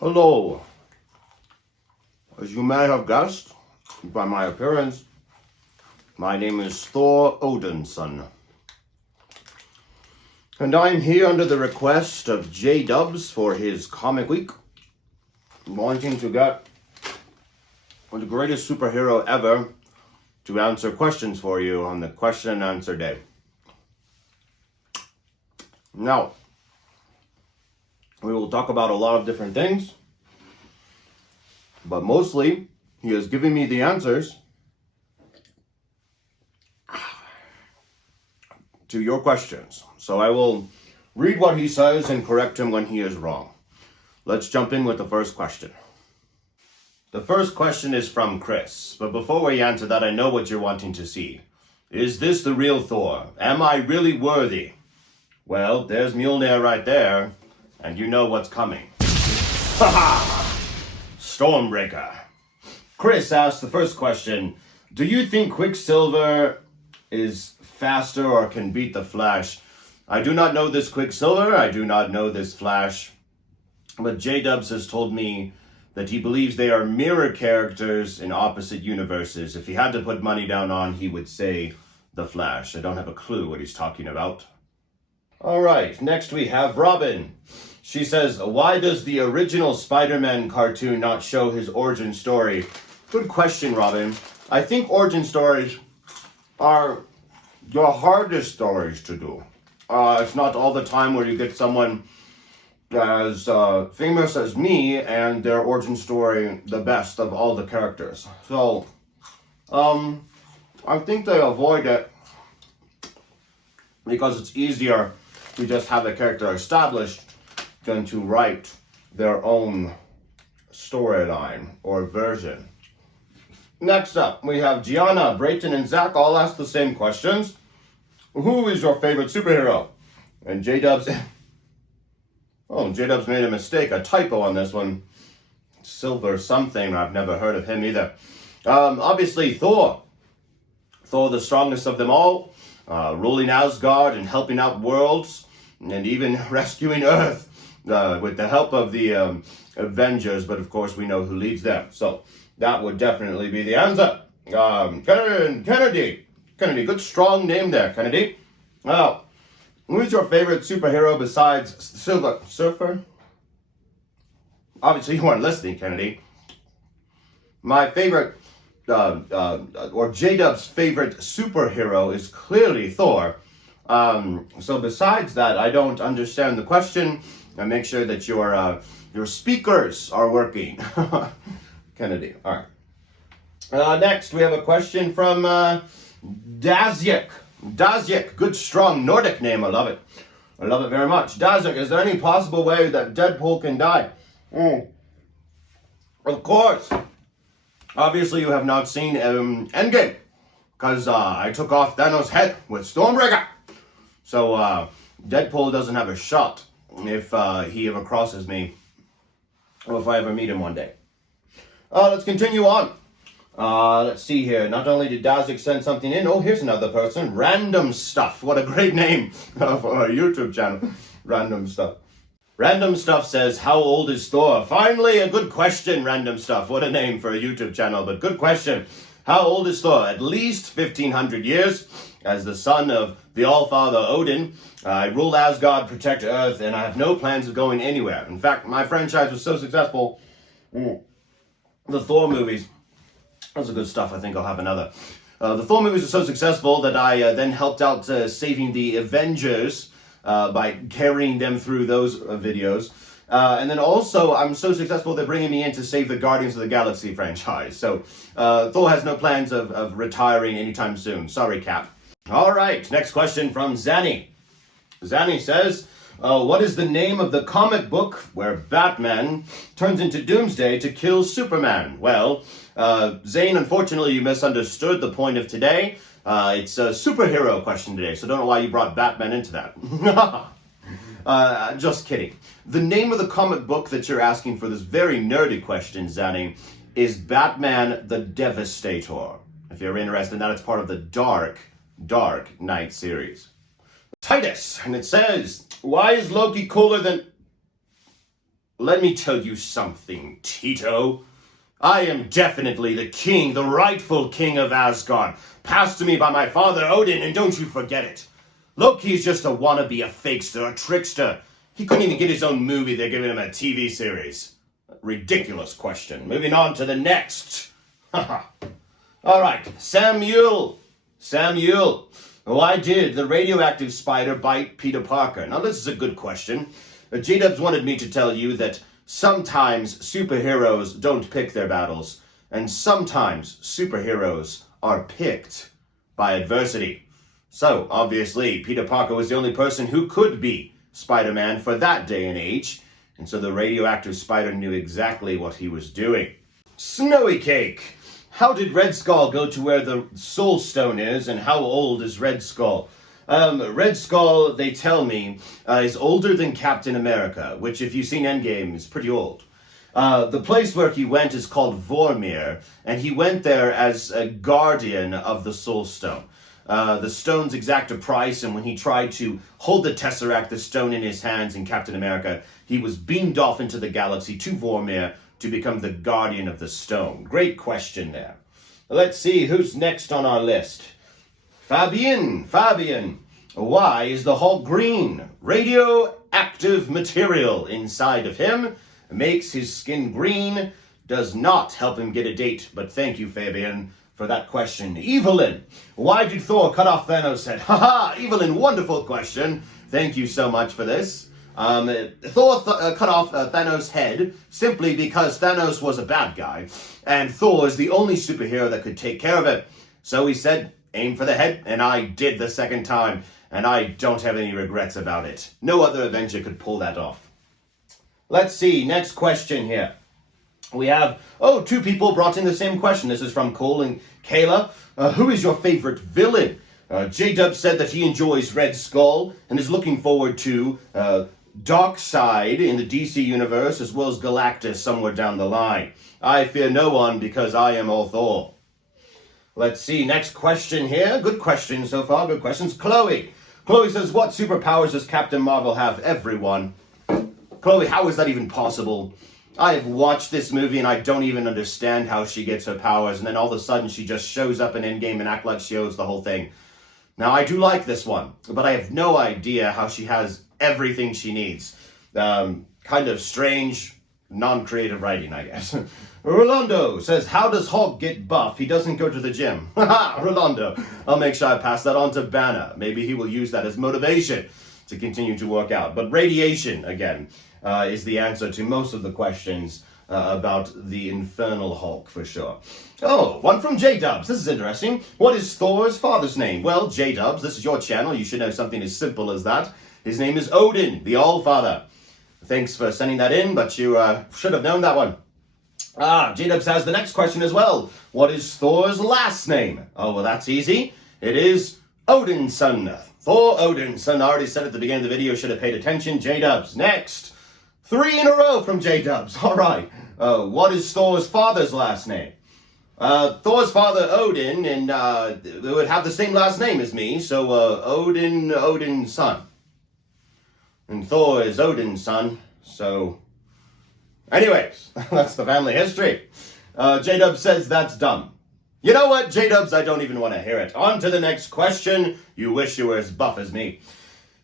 Hello. As you may have guessed by my appearance, my name is Thor Odinson. And I'm here under the request of J-Dubs for his comic week, wanting to get the greatest superhero ever to answer questions for you on the question and answer day. Now, we will talk about a lot of different things, but mostly he is giving me the answers to your questions. So I will read what he says and correct him when he is wrong. Let's jump in with the first question. The first question is from Chris, but before we answer that, I know what you're wanting to see. Is this the real Thor? Am I really worthy? Well, there's Mjolnir right there, and you know what's coming. Ha-ha! Stormbreaker. Chris asked the first question, do you think Quicksilver is faster or can beat the Flash? I do not know this Quicksilver, I do not know this Flash, but J-Dubs has told me that he believes they are mirror characters in opposite universes. If he had to put money down on, he would say the Flash. I don't have a clue what he's talking about. All right, next we have Robin. She says, why does the original Spider-Man cartoon not show his origin story? Good question, Robin. I think origin stories are the hardest stories to do. It's not all the time where you get someone as famous as me and their origin story the best of all the characters. So, I think they avoid it because it's easier to just have a character established than to write their own storyline or version. Next up, we have Gianna, Brayton, and Zach all ask the same questions. Who is your favorite superhero? And J-Dubs... Oh, J-Dubs made a mistake, a typo on this one. Silver something, I've never heard of him either. Obviously, Thor. Thor, the strongest of them all, ruling Asgard and helping out worlds, and even rescuing Earth with the help of the Avengers, but of course we know who leads them. So that would definitely be the answer. Kennedy, good strong name there, Kennedy. Now, who's your favorite superhero besides Silver Surfer? Obviously, you weren't listening, Kennedy. My favorite, or J-Dub's favorite superhero is clearly Thor. So besides that, I don't understand the question. And make sure that your speakers are working. Kennedy, all right. Next, we have a question from Dazyek. Dazyek, good strong Nordic name, I love it. I love it very much. Dazyek, is there any possible way that Deadpool can die? Of course. Obviously, you have not seen Endgame, because I took off Thanos' head with Stormbreaker. So Deadpool doesn't have a shot if he ever crosses me, or if I ever meet him one day. Let's continue on. Let's see here. Not only did Dazik send something in, oh, here's another person. Random Stuff. What a great name for a YouTube channel. Random Stuff. Random Stuff says, how old is Thor? Finally, a good question, Random Stuff. What a name for a YouTube channel, but good question. How old is Thor? At least 1,500 years. As the son of the All-Father Odin, I rule Asgard, protect Earth, and I have no plans of going anywhere. In fact, my franchise was so successful. The Thor movies, those are good stuff. I think I'll have another. The Thor movies were so successful that I then helped out saving the Avengers by carrying them through those videos. And then also, I'm so successful they're bringing me in to save the Guardians of the Galaxy franchise. So, Thor has no plans of retiring anytime soon. Sorry, Cap. All right, next question from Zanny. Zanny says, what is the name of the comic book where Batman turns into Doomsday to kill Superman? Well, Zane, unfortunately, you misunderstood the point of today. It's a superhero question today, so I don't know why you brought Batman into that. Just kidding. The name of the comic book that you're asking for this very nerdy question, Zanny, is Batman the Devastator. If you're interested in that, it's part of the Dark Knight series. Titus, and it says, why is Loki cooler than... Let me tell you something, Tito. I am definitely the king, the rightful king of Asgard, passed to me by my father Odin, and don't you forget it. Loki's just a wannabe, a fakester, a trickster. He couldn't even get his own movie, they're giving him a TV series. Ridiculous question. Moving on to the next. Alright, Samuel. Why did the radioactive spider bite Peter Parker? Now this is a good question. J-Dubs wanted me to tell you that sometimes superheroes don't pick their battles, and sometimes superheroes are picked by adversity. So, obviously, Peter Parker was the only person who could be Spider-Man for that day and age, and so the radioactive spider knew exactly what he was doing. Snowy Cake! How did Red Skull go to where the Soul Stone is, and how old is Red Skull? Red Skull, they tell me, is older than Captain America, which, if you've seen Endgame, is pretty old. The place where he went is called Vormir, and he went there as a guardian of the Soul Stone. The stone's exact a price, and when he tried to hold the Tesseract, the stone in his hands in Captain America, he was beamed off into the galaxy to Vormir to become the guardian of the stone. Great question there. Let's see who's next on our list. Fabian, why is the Hulk green? Radioactive material inside of him makes his skin green, does not help him get a date, but thank you, Fabian, for that question. Evelyn, why did Thor cut off Thanos' head? Haha, Evelyn, wonderful question. Thank you so much for this. Thor cut off Thanos' head simply because Thanos was a bad guy, and Thor is the only superhero that could take care of it. So he said, aim for the head, and I did the second time, and I don't have any regrets about it. No other Avenger could pull that off. Let's see, next question here. We have, two people brought in the same question. This is from Cole and Kayla. Who is your favorite villain? J-Dub said that he enjoys Red Skull and is looking forward to Darkseid in the DC universe, as well as Galactus somewhere down the line. I fear no one because I am all Thor. Let's see, next question here. Good questions so far, good questions. Chloe says, what superpowers does Captain Marvel have? Everyone. Chloe, how is that even possible? I have watched this movie and I don't even understand how she gets her powers, and then all of a sudden she just shows up in Endgame and acts like she owns the whole thing. Now, I do like this one, but I have no idea how she has everything she needs. Kind of strange, non-creative writing, I guess. Rolando says, how does Hulk get buff? He doesn't go to the gym. Haha, Rolando. I'll make sure I pass that on to Banner. Maybe he will use that as motivation to continue to work out. But radiation, again, is the answer to most of the questions about the Infernal Hulk, for sure. Oh, one from J-Dubs. This is interesting. What is Thor's father's name? Well, J-Dubs, this is your channel. You should know something as simple as that. His name is Odin, the All-Father. Thanks for sending that in, but you should have known that one. J-Dubs has the next question as well. What is Thor's last name? Oh, well, that's easy. It is Odinson. Thor Odinson. I already said at the beginning of the video, should have paid attention. J-Dubs. Next. 3 in a row from J-Dubs. All right. What is Thor's father's last name? Thor's father, Odin, and they would have the same last name as me, so Odin's son. And Thor is Odin's son, so... Anyways, that's the family history. J-Dubs says that's dumb. You know what, J-Dubs, I don't even want to hear it. On to the next question. You wish you were as buff as me.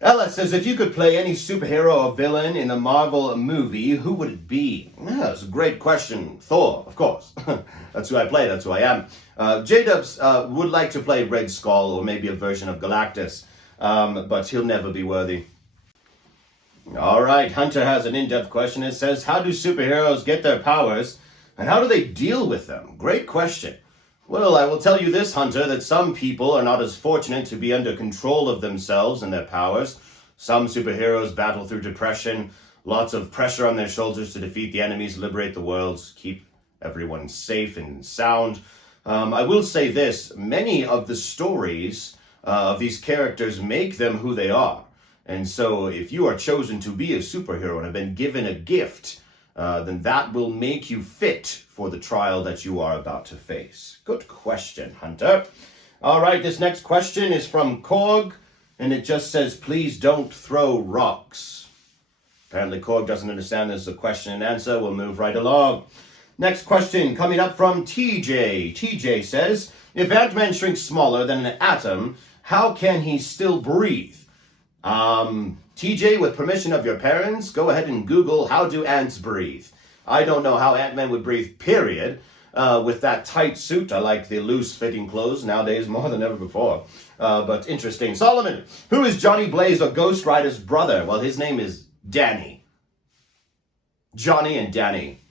Ella says, if you could play any superhero or villain in a Marvel movie, who would it be? Yeah, that's a great question. Thor, of course. That's who I play, that's who I am. J-Dubs would like to play Red Skull or maybe a version of Galactus, but he'll never be worthy. All right, Hunter has an in-depth question. It says, how do superheroes get their powers, and how do they deal with them? Great question. Well, I will tell you this, Hunter, that some people are not as fortunate to be under control of themselves and their powers. Some superheroes battle through depression, lots of pressure on their shoulders to defeat the enemies, liberate the world, keep everyone safe and sound. I will say this, many of the stories of these characters make them who they are. And so if you are chosen to be a superhero and have been given a gift, then that will make you fit for the trial that you are about to face. Good question, Hunter. All right, this next question is from Korg, and it just says, please don't throw rocks. Apparently Korg doesn't understand this is a question and answer. We'll move right along. Next question coming up from TJ. TJ says, if Ant-Man shrinks smaller than an atom, how can he still breathe? TJ, with permission of your parents, go ahead and Google how do ants breathe. I don't know how Ant-Man would breathe, period. With that tight suit, I like the loose-fitting clothes nowadays more than ever before. But interesting. Solomon, who is Johnny Blaze or Ghost Rider's brother? Well, his name is Danny. Johnny and Danny.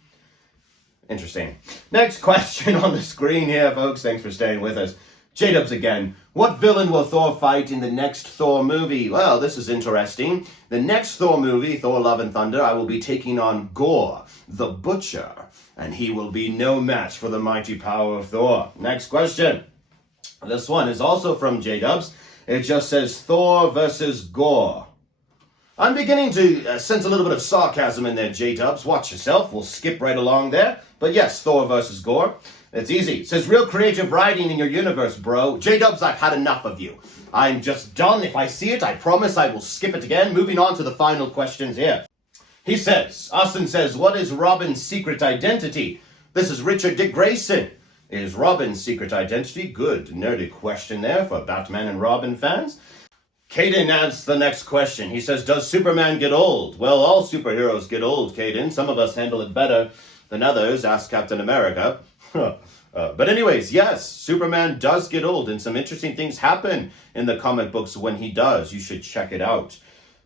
Interesting. Next question on the screen here, folks. Thanks for staying with us. J-Dubs again. What villain will Thor fight in the next Thor movie? Well, this is interesting. The next Thor movie, Thor Love and Thunder, I will be taking on Gore, the Butcher. And he will be no match for the mighty power of Thor. Next question. This one is also from J-Dubs. It just says Thor versus Gore. I'm beginning to sense a little bit of sarcasm in there, J-Dubs. Watch yourself. We'll skip right along there. But yes, Thor versus Gore. It's easy. It says real creative writing in your universe, bro. J-Dubs, I've had enough of you. I'm just done. If I see it, I promise I will skip it again. Moving on to the final questions here. He says, Austin says, what is Robin's secret identity? This is Richard Dick Grayson. Is Robin's secret identity? Good nerdy question there for Batman and Robin fans. Caden asks the next question. He says, does Superman get old? Well, all superheroes get old, Caden. Some of us handle it better than others. Ask Captain America. But anyways, yes, Superman does get old, and some interesting things happen in the comic books when he does. You should check it out.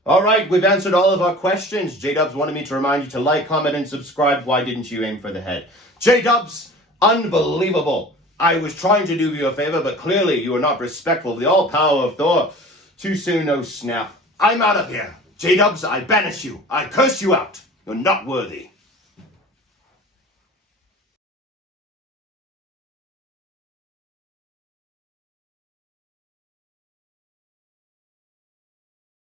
All right, we've answered all of our questions. J-Dubs wanted me to remind you to like, comment, and subscribe. Why didn't you aim for the head? J-Dubs, unbelievable. I was trying to do you a favor, but clearly you were not respectful of the all-power of Thor. Too soon, no snap. I'm out of here. J-Dubs, I banish you. I curse you out. You're not worthy.